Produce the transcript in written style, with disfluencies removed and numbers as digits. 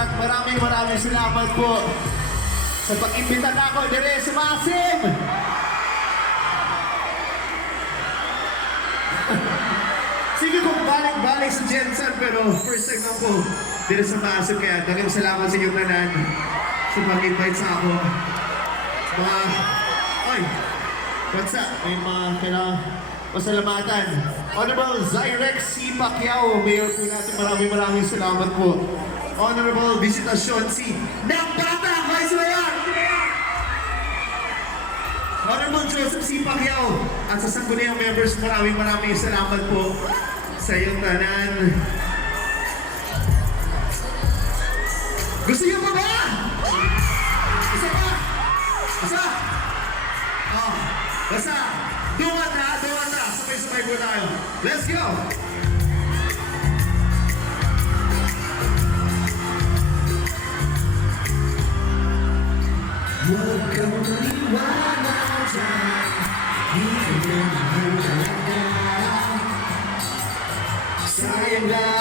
at maraming salamat po sa pag-imbita na ako dire sa Masim. Sige kung balik sa Jensen, pero first time lang po dire sa Masim, kaya dagang salamat sa inyong tanan sa pag-invite sa ako. Mga, oy, what's up? May mga kailangan pasalamatan. Honorable Zyrex C. Pacquiao, Mayor po natin, maraming salamat po. Honorable Visitasyon si Nambata, Vice Mayor! Honorable Joseph C. Pacquiao at sa sangguniang members, maraming salamat po sa iyong tanan. Gusto niyo pa ba? Isa pa? Isa? Oh, basta. Duwan na. Sabay-sabay po tayo. Let's go! Huwag kang maniwala dyan, di ka naman talaga. Sayang lang